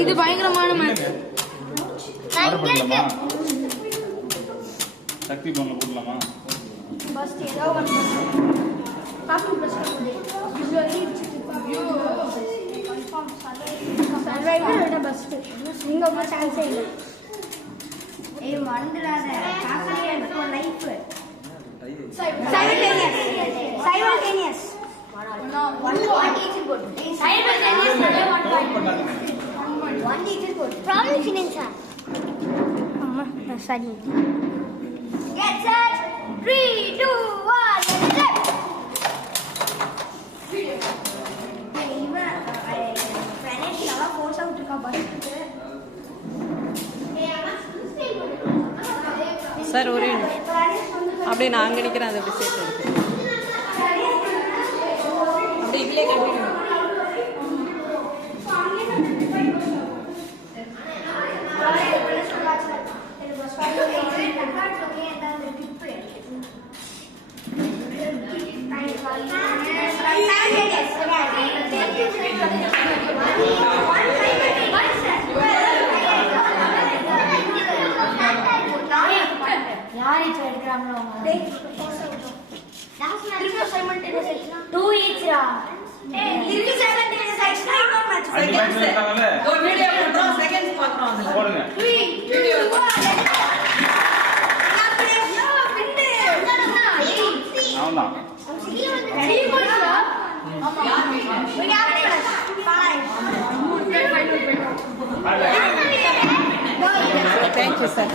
இது பயங்கரமான மேட்ச். சக்தி பொங்கல் போடலாமா? பஸ் ஏதோ ஒன்னு காப்பு பிரஸ் பண்ணு. யூசுவலி கன்ஃபார்ம் சர்வைவர் விட பஸ் நீங்க ஒரு சான்ஸே இல்ல. ஏய் மறந்துடாத காசே எனக்கு life simultaneous one teacher board simultaneous one teacher board problem finance amma sorry get set 3 2 1 let's iva finish nalla force out irukka bus sir ஒரே அப்படியே நான் அங்கே நிற்கிறேன். அதை அப்படி சேர்த்து எடுத்து அப்படி இதிலே கண்டினியூ. யார் இச்ச எடுக்கறாங்களோ அவங்க திருப்பி simultaneous ஆயிடுச்சுனா 2 each ரா. திருப்பி simultaneous ஆயிடுச்சுனா இன்னொரு மேட்ச் செகண்ட்ஸ் ஒரு வீடியோ போடுறோம், செகண்ட்ஸ் பார்க்கறோம். அதுல போடுங்க. 3 2 1 அவ்வளவுதான். Thank you sir.